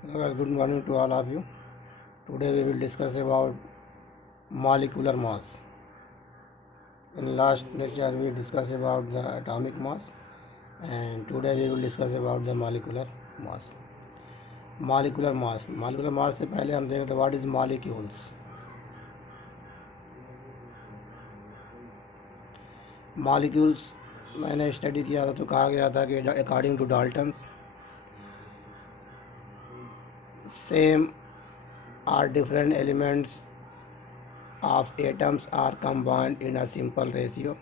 Hello guys, good morning to all of you. Today we will discuss about molecular mass. In last lecture we discussed about the atomic mass, and today we will discuss about the molecular mass. Molecular mass से पहले हम देखें तो what is molecules. Molecules मैंने study किया था तो कहा गया था कि according to Dalton's same or different elements of atoms are combined in a simple ratio.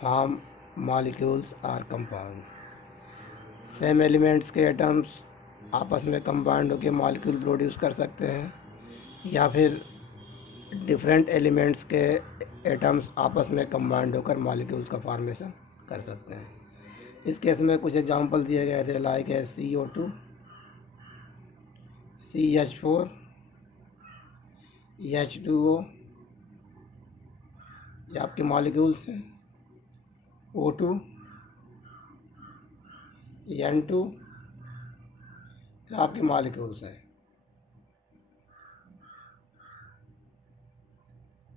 Form molecules are compound. Same elements के एटम्स आपस में कंबाइंड होकर मॉलिक्यूल प्रोड्यूस कर सकते हैं, या फिर डिफरेंट एलिमेंट्स के एटम्स आपस में कंबाइंड होकर मॉलिक्यूल्स का फॉर्मेशन कर सकते हैं. इस केस में कुछ एग्जांपल दिए गए थे, लाइक है CO2, CH4, H2O, ये आपके मॉलिक्यूल्स हैं. O2, N2, ये आपके मॉलिक्यूल्स हैं.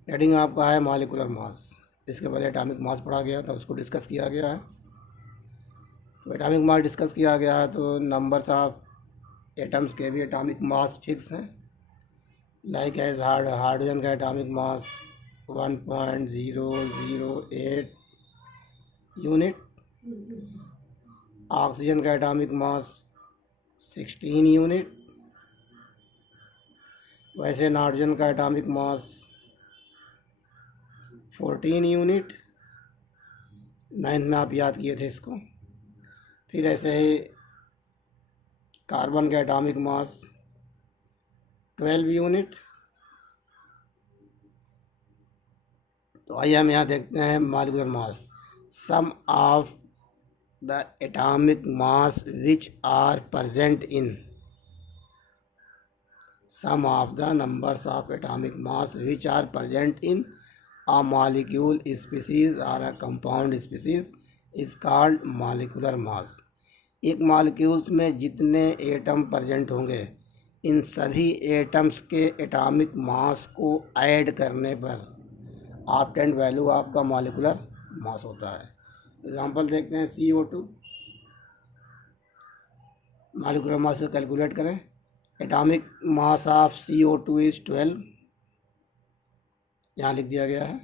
हेडिंग आपका है मॉलिकुलर मास. इसके पहले एटॉमिक मास पढ़ा गया था, उसको डिस्कस किया गया है. तो एटॉमिक मास डिस्कस किया गया है तो नंबर्स ऑफ एटम्स के भी एटॉमिक मास फिक्स हैं. लाइक एज हाइड्रोजन का एटॉमिक मास 1.008 यूनिट. ऑक्सीजन का एटॉमिक मास 16 यूनिट. वैसे नाइट्रोजन का एटॉमिक मास 14 यूनिट. 9th में आप याद किए थे इसको. फिर ऐसे ही कार्बन का एटॉमिक मास 12 यूनिट. तो आइए हम यहाँ देखते हैं molecular mass. Sum of the atomic mass which are present in sum of the numbers of atomic mass which are present in a molecule species or a compound species is called molecular mass. एक molecules में जितने atom present होंगे, इन सभी atoms के atomic mass को add करने पर obtained value आपका मॉलिकुलर मास होता है. एग्जांपल देखते हैं. CO2 मॉलिकुलर मास को कैलकुलेट करें. Atomic mass of CO2 is 12, यहाँ लिख दिया गया है,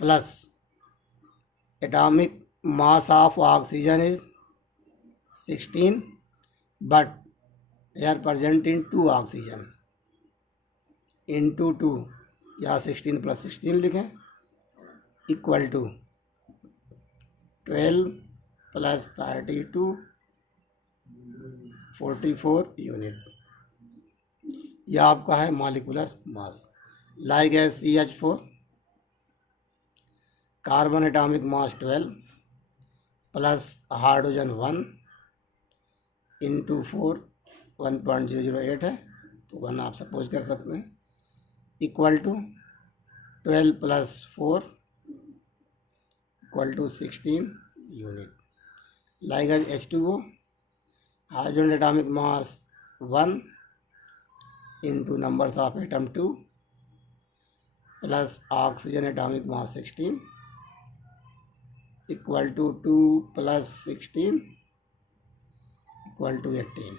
plus atomic mass of oxygen is 16, but they are present in 2 oxygen into 2, या 16 + 16 लिखें, इक्वल टू 12 + 32 44 यूनिट. यह आपका है मॉलिकुलर मास. लाइक है CH4, carbon atomic mass 12 plus hydrogen 1 into 4 1.008 है, तो 1 आप सपोज कर सकते हैं, equal to 12 + 4 equal to 16 unit. Like है H2O, hydrogen atomic mass 1 into numbers of atom 2 plus oxygen atomic mass 16 equal to 2 + 16 equal to 18.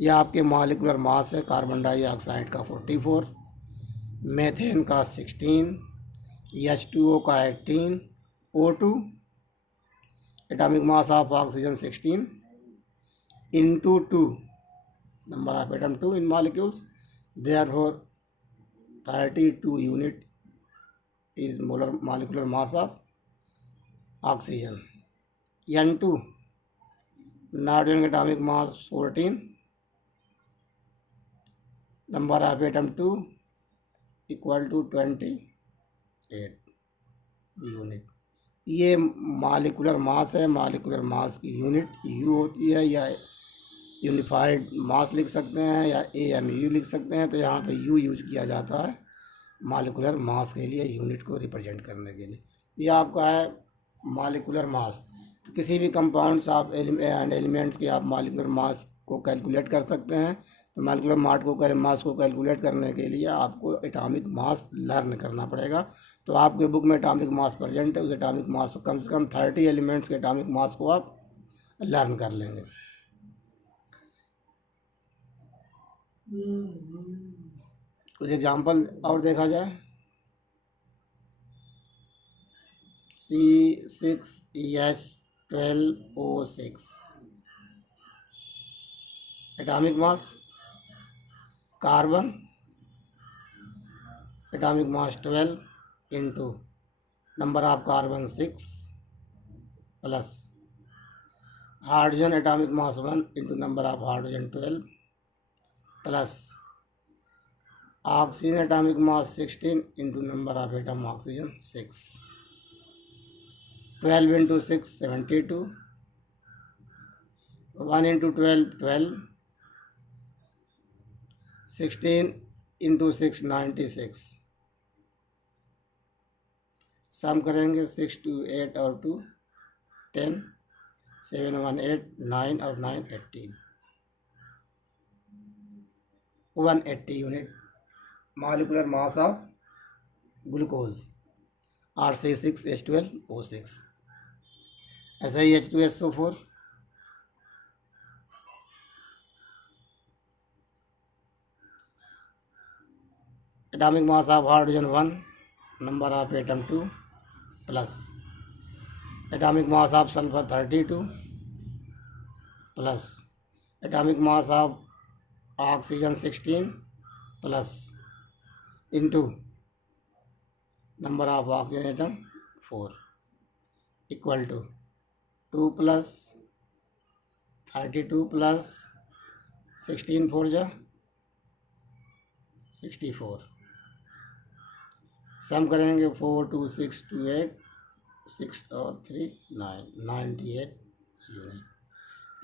यह आपके मॉलिकुलर मास है. कार्बन डाइऑक्साइड का 44, मेथेन का 16, H2O का 18, O2 atomic mass of oxygen 16 into 2 number of atom 2 in molecules, therefore 32 unit is molecular mass of oxygen. N2 nitrogen atomic mass 14, number of atom 2 equal to 28 unit. ये molecular mass है. Molecular mass की unit U होती है, या unified मास लिख सकते हैं, या AMU लिख सकते हैं. तो यहाँ पे U यूज किया जाता है मॉलिकुलर मास के लिए, यूनिट को रिप्रेजेंट करने के लिए. ये आपका है मॉलिकुलर मास. तो किसी भी कंपाउंड्स आप एंड एलिमेंट्स के आप मॉलिक्यूलर मास को कैलकुलेट कर सकते हैं। तो मॉलिक्यूलर मास को कैलकुलेट करने के लिए आपको एटॉमिक मास लर्न करना पड़ेगा। तो आपके बुक में एटॉमिक मास प्रेजेंट है, उस एटॉमिक मास को कम से कम 30 एलिमेंट्स के एटॉमिक मास को आप लर्न कर लेंगे। कुछ एग्जांपल और देखा जाए। C6H12O6 atomic mass, carbon atomic mass 12 into number of carbon 6 plus hydrogen atomic mass 1 into number of hydrogen 12 plus oxygen atomic mass 16 into number of atom oxygen 6। 12 into 6 72, 1 into 12 12, 16 into 6 96। सम करेंगे 6 2 8 और 2 10, 7 1 8 9 और 9 18, 180 unit molecular mass of glucose RC6H12O6। ऐसा ही H2SO4, atomic mass of hydrogen 1 number of atom 2 plus atomic mass of sulphur 32 plus atomic mass of oxygen 16 plus into number of oxygen atom 4 equal to 2 plus 32 plus 16 4 जा 64। सम करेंगे 4 2 6 2 8 6 और 3 9 98 unit.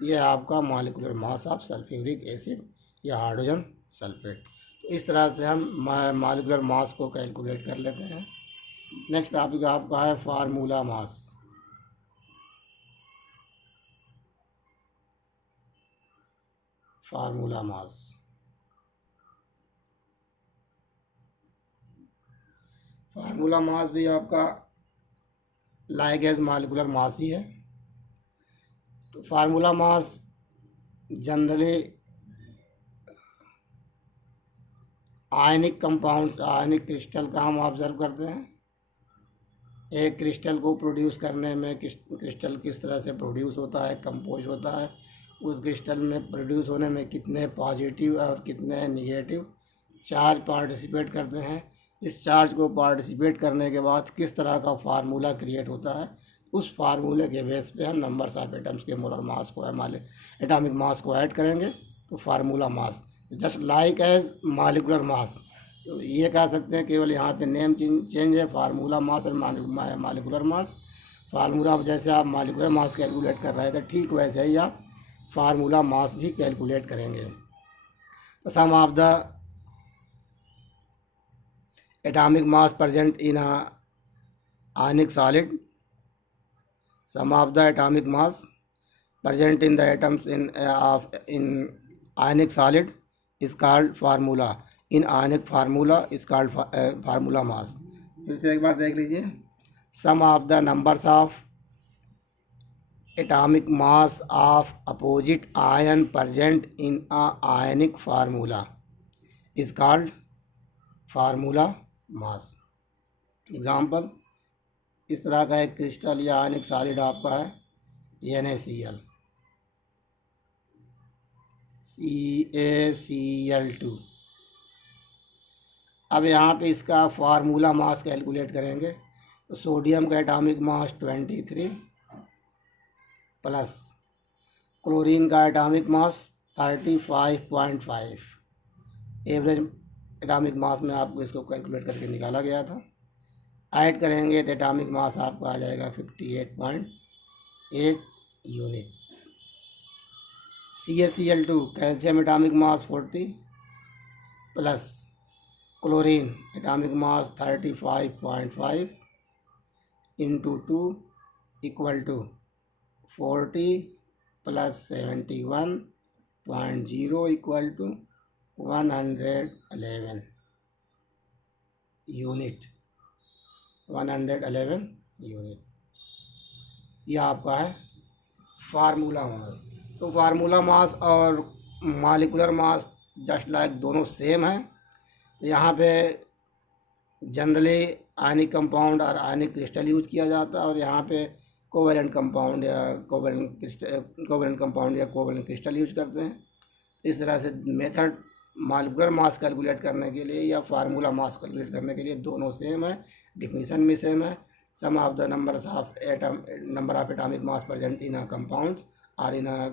ये आपका molecular mass of sulphuric acid या hydrogen sulphate. तो इस तरह से हम मॉलिक्यूलर मास को कैलकुलेट कर लेते हैं। नेक्स्ट टॉपिक आपका है formula mass. Formula mass, formula mass भी आपका लाइक एज मॉलिक्यूलर मास ही है। तो formula mass generally ionic compounds, ionic crystal का हम ऑब्जर्व करते हैं। एक क्रिस्टल को प्रोड्यूस करने में क्रिस्टल किस तरह से प्रोड्यूस होता है, कंपोज होता है, उस क्रिस्टल में प्रोड्यूस होने में कितने पॉजिटिव और कितने निगेटिव चार्ज पार्टिसिपेट करते हैं। इस चार्ज को पार्टिसिपेट करने के बाद किस तरह का फार्मूला क्रिएट होता है, उस फार्मूले के बेस पे हम नंबर्स ऑफ एटम्स के मोलर मास को एटॉमिक मास को ऐड करेंगे तो formula mass just like as molecular mass. तो ये कह सकते हैं केवल यहाँ पे नेम चेंज है, फार्मूला मास और मॉलिक्यूलर मास। फार्मूला जैसे आप मॉलिक्यूलर मास कैलकुलेट कर रहे थे, ठीक वैसे ही आप फार्मूला मास भी कैलकुलेट करेंगे। तो sum of the atomic mass present in ionic solid, sum of the atomic mass present in the atoms in ionic solid is called formula. In ionic formula is called formula mass. फिर से एक बार देख लीजिए। sum of the numbers of atomic mass of opposite ion present in a ionic formula is called formula mass. Example, इस तरह का एक crystal या आयनिक सॉलिड आपका है NaCl, CaCl2। अब यहाँ पे इसका फार्मूला मास कैलकुलेट करेंगे तो सोडियम का एटॉमिक मास 23 प्लस क्लोरीन का atomic mass 35.5। Average atomic mass में आपको इसको कैलकुलेट करके निकाला गया था। ऐड करेंगे तो एटॉमिक मास आपका आ जाएगा 58.8 unit. CaCl2 calcium atomic mass 40 plus chlorine atomic mass 35.5 into 2 equal to 40 plus 71.0 equal to 111 unit, 111 unit. यह आपका है फार्मूला मास। तो फार्मूला मास और मॉलिक्यूलर मास जस्ट लाइक दोनों सेम है। तो यहाँ पे जनरली आयनिक कंपाउंड और आयनिक क्रिस्टल यूज किया जाता है, और यहाँ पे कोवेलेंट कंपाउंड या कोवेलेंट कंपाउंड या कोवेलेंट क्रिस्टल यूज करते हैं। इस तरह से मेथड मॉलिक्यूलर मास कैलकुलेट करने के लिए या फार्मूला मास कैलकुलेट करने के लिए दोनों सेम है, डिफिनीशन भी सेम है। Sum of the number of atomic mass present in a compounds or in a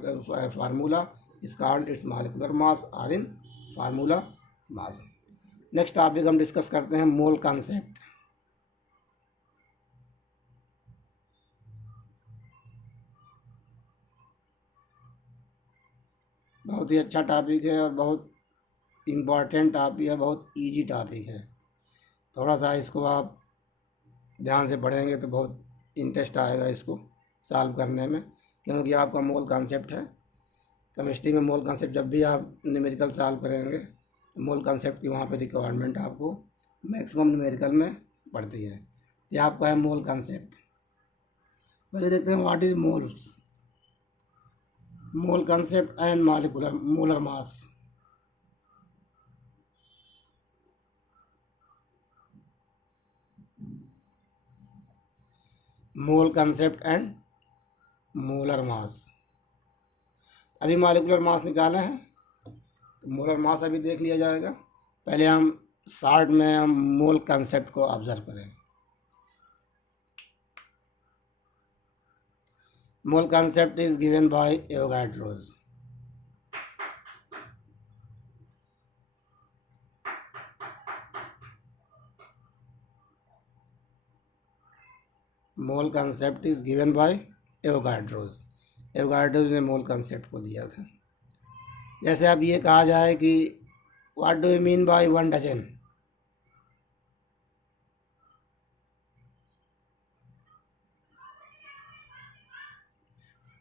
formula is called its molecular mass or in formula mass. Next topic हम discuss करते हैं मोल कॉन्सेप्ट। बहुत ही अच्छा topic है और बहुत important topic है, बहुत इजी टॉपिक है। थोड़ा सा इसको आप ध्यान से पढ़ेंगे तो बहुत इंटरेस्ट आएगा इसको सॉल्व करने में, क्योंकि आपका मोल कॉन्सेप्ट है। केमिस्ट्री में मोल कॉन्सेप्ट जब भी आप न्यूमेरिकल सॉल्व करेंगे तो मोल कॉन्सेप्ट की वहाँ पे रिक्वायरमेंट आपको मैक्सिमम न्यूमेरिकल में पड़ती है। ये आपका है मोल कॉन्सेप्ट। पहले देखते हैं what is moles, mole concept and molar mass. Mole concept and molar mass. अभी मॉलिक्यूलर मास निकाले हैं, तो मोलर मास अभी देख लिया जाएगा। पहले हम शॉर्ट में हम मोल कॉन्सेप्ट को ऑब्जर्व करें। Mole concept is given by Avogadro's. Mole concept is given by Avogadro's. Avogadro's ने मोल कॉन्सेप्ट को दिया था। जैसे अब ये कहा जाए कि what do you mean by 1 dozen,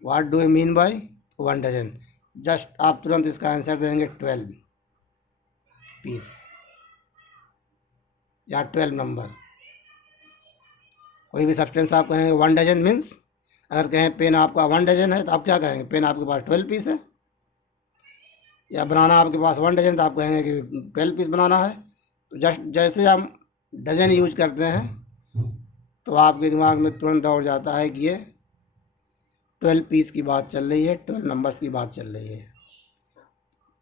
what do you mean by 1 dozen, just आप तुरंत इसका आंसर देंगे 12 पीस या 12 नंबर। कोई भी सब्सटेंस आप कहेंगे 1 डजन मीन्स, अगर कहें पेन आपका 1 डजन है तो आप क्या कहेंगे, पेन आपके पास 12 पीस है। या बनाना आपके पास 1 डजन तो आप कहेंगे कि 12 पीस बनाना है। तो जस्ट जैसे हम डजन यूज करते हैं तो आपके दिमाग में तुरंत दौड़ जाता है कि ये 12 पीस की बात चल रही है, 12 नंबर्स की बात चल रही है।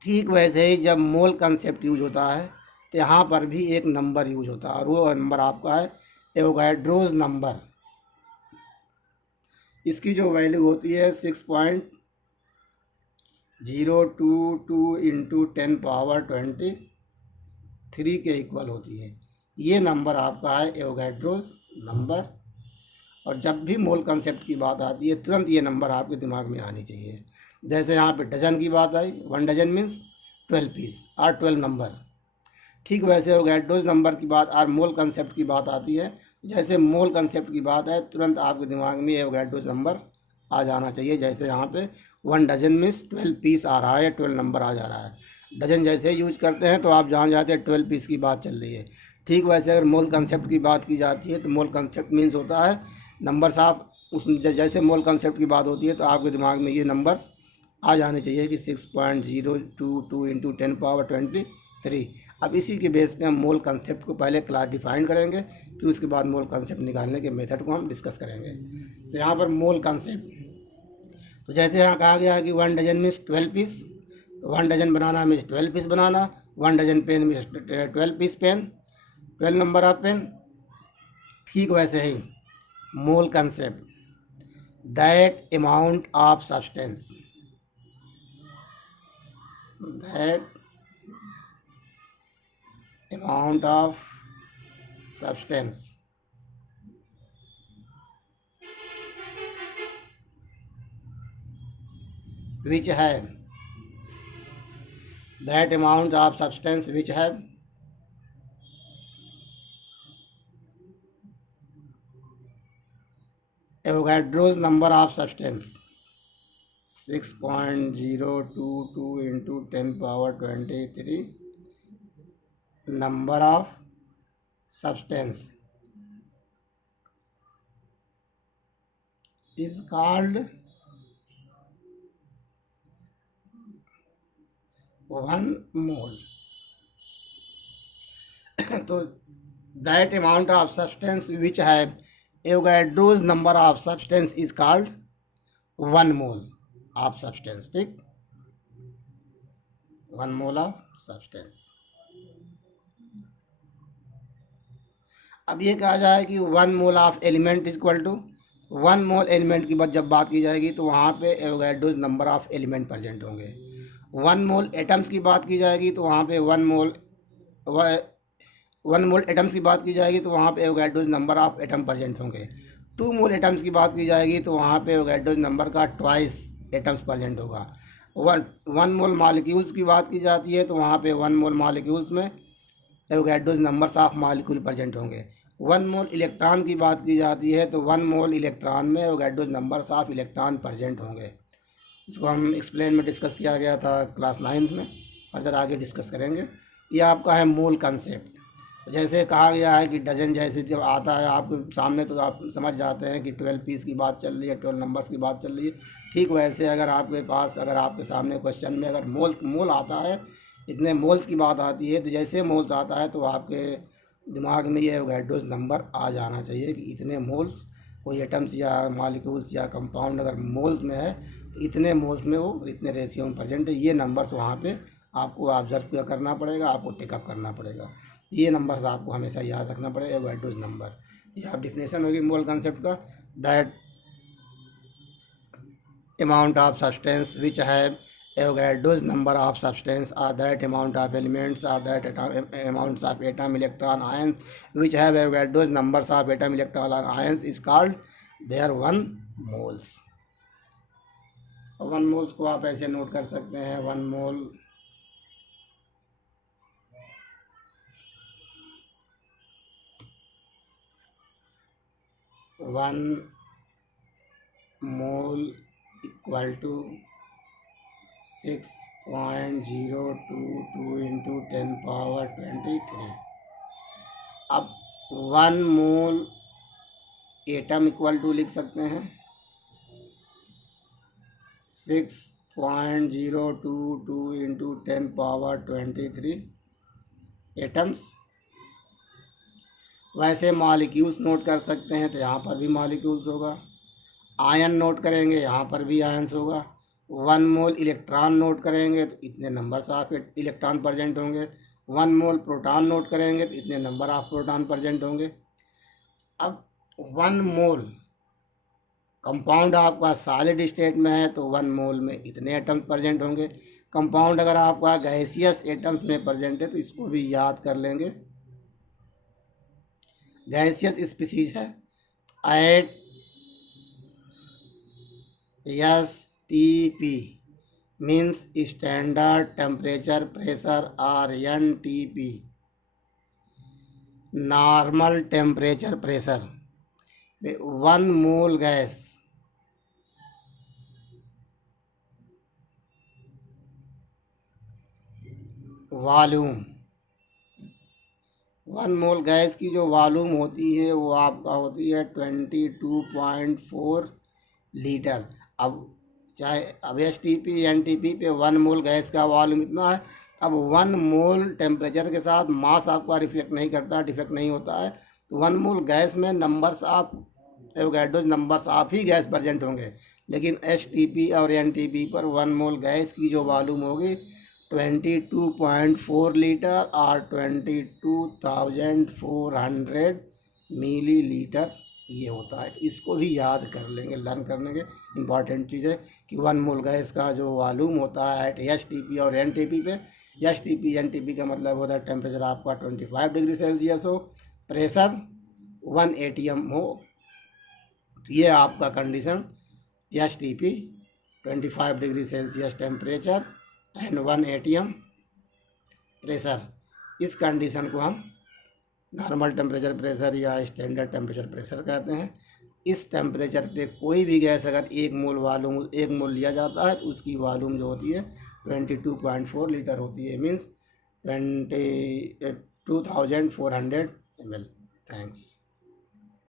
ठीक वैसे ही जब मोल कंसेप्ट यूज होता है तो यहाँ पर भी एक नंबर यूज होता है, और वो नंबर आपका है एवोगाड्रोस नंबर। इसकी जो वैल्यू होती है 6.022 इंटू 10⁻23 के इक्वल होती है। ये नंबर आपका है एवोगाड्रोस नंबर। और जब भी मोल कंसेप्ट की बात आती है तुरंत ये नंबर आपके दिमाग में आनी चाहिए। जैसे यहाँ पे डजन की बात आई, 1 डजन मीन्स 12 पीस और 12 नंबर। ठीक वैसे एवोगाड्रोस नंबर की बात और मोल कंसेप्ट की बात आती है, जैसे मोल कंसेप्ट की बात है तुरंत आपके दिमाग में एवोगाड्रोस नंबर आ जाना चाहिए। जैसे यहाँ पे 1 डजन मीन्स 12 पीस आ रहा है, 12 नंबर आ जा रहा है। डजन जैसे यूज करते हैं तो आप जान जाते हैं 12 पीस की बात चल रही है। ठीक वैसे अगर मोल कंसेप्ट की बात की जाती है तो मोल कंसेप्ट मीन्स होता है नंबर्स। आप उस जैसे मोल कंसेप्ट की बात होती है तो आपके दिमाग में ये नंबर्स आ जाने चाहिए कि 6.022 इंटू 10⁻23। अब इसी के बेस पे हम मोल कंसेप्ट को पहले क्लास डिफाइन करेंगे, फिर उसके बाद मोल कंसेप्ट निकालने के मेथड को हम डिस्कस करेंगे। तो यहाँ पर मोल कंसेप्ट, तो जैसे यहाँ कहा गया है कि 1 डजन मीन्स 12 पीस, तो 1 dozen banana means 12 piece banana. 1 dozen pen means 12 piece pen, 12 number of pen. ठीक वैसे ही mole concept, that amount of substance, that amount of substance which have, that amount of substance which have Avogadro's number of substance 6.022 into 10 power 23 number of substance is called 1 mole. तो that amount of substance which have Avogadro's number of substance is called 1 mole of substance. ठीक, 1 mole of substance. अब ये कहा जाए कि 1 mole of element is equal to 1 mole element की जब बात की जाएगी तो वहाँ पे Avogadro's number of element present होंगे. 1 मोल एटम्स की बात की जाएगी तो वहाँ पे 1 मोल एटम्स की बात की जाएगी तो वहाँ पे Avogadro's number of atom present होंगे. 2 मोल एटम्स की बात की जाएगी तो वहाँ पे एवोगाड्रोज नंबर का ट्वाइस एटम्स प्रेजेंट होगा. 1 मोल मॉलिक्यूल्स की बात की जाती है तो वहाँ पे 1 मोल मॉलिक्यूल्स में Avogadro's numbers of molecule present होंगे. 1 मोल इलेक्ट्रॉन की बात की जाती है तो 1 मोल इलेक्ट्रॉन में Avogadro's numbers of electron present होंगे. इसको हम एक्सप्लेन में डिस्कस किया गया था क्लास 9 में, फर्दर आगे डिस्कस करेंगे. ये आपका है मोल कंसेप्ट. जैसे कहा गया है कि डजन जैसे जब आता है आपके सामने तो आप समझ जाते हैं कि 12 पीस की बात चल रही है, 12 नंबर्स की बात चल रही है. ठीक वैसे अगर आपके सामने क्वेश्चन में अगर मोल आता है, इतने मोल्स की बात आती है, तो जैसे मोल्स आता है तो आपके दिमाग में ये एवोगाड्रोज नंबर आ जाना चाहिए कि इतने मोल्स, कोई एटम्स या मॉलिक्यूल्स या कंपाउंड अगर मोल्स में है तो इतने मोल्स में वो इतने रेशियो में प्रेजेंट है. ये नंबर्स वहाँ पे आपको ऑब्जर्व करना पड़ेगा, आपको टेकअप करना पड़ेगा. ये नंबर्स आपको हमेशा याद रखना पड़ेगा, एवोगाड्रोज नंबर. ये आप डिफिनेशन होगी मोल कंसेप्ट का. That amount of substance which have Avogadro's number of substance are that amount of elements are that amounts of atom electron ions which have Avogadro's numbers of atom electron ions is called their 1 moles. 1 moles को आप ऐसे note कर सकते हैं. 1 mole equal to 6.022 into 10 power 23. अब 1 मोल atom equal to लिख सकते हैं 6.022 into 10 power 23 एटम्स. वैसे मॉलिक्यूल्स नोट कर सकते हैं तो यहाँ पर भी मॉलिक्यूल्स होगा. आयन नोट करेंगे, यहाँ पर भी आयन्स होगा. 1 मोल इलेक्ट्रॉन नोट करेंगे तो इतने नंबर्स ऑफ इलेक्ट्रॉन प्रेजेंट होंगे. 1 मोल प्रोटॉन नोट करेंगे तो इतने नंबर ऑफ प्रोटॉन प्रेजेंट होंगे. अब 1 मोल कंपाउंड आपका सॉलिड स्टेट में है तो 1 मोल में इतने एटम्स प्रेजेंट होंगे. कंपाउंड अगर आपका गैसियस एटम्स में प्रेजेंट है तो इसको भी याद कर लेंगे. गैसियस स्पीसीज है eight STP means standard temperature pressure or NTP normal temperature pressure. 1 mole gas volume, 1 mole gas की जो वॉल्यूम होती है वो आपका होती है 22.4 लीटर. अब चाहे STP NTP पे 1 मोल गैस का वॉल्यूम इतना है. अब 1 मोल टेम्परेचर के साथ मास आपका रिफ्लेक्ट नहीं करता, डिफेक्ट नहीं होता है. तो 1 मोल गैस में numbers of Avogadro's numbers of ही गैस प्रेजेंट होंगे. लेकिन STP और NTP पर 1 मोल गैस की जो वॉल्यूम होगी 22.4 लीटर और 22,400 मिली लीटर ये होता है. तो इसको भी याद कर लेंगे, लर्न करने के इम्पॉर्टेंट चीज़ है कि 1 मोल गैस का जो वॉल्यूम होता है STP और NTP पे. STP NTP का मतलब होता है टेम्परेचर आपका 25 डिग्री सेल्सियस हो, प्रेशर 1 ATM हो. तो ये आपका condition STP 25 degree Celsius temperature and 1 ATM pressure. इस कंडीशन को हम नॉर्मल टेम्परेचर प्रेशर या स्टैंडर्ड टेम्परेचर प्रेशर कहते हैं. इस टेम्परेचर पे कोई भी गैस अगर 1 मोल लिया जाता है तो उसकी वॉल्यूम जो होती है 22.4 लीटर होती है, मीन्स 22,400 ml। थैंक्स।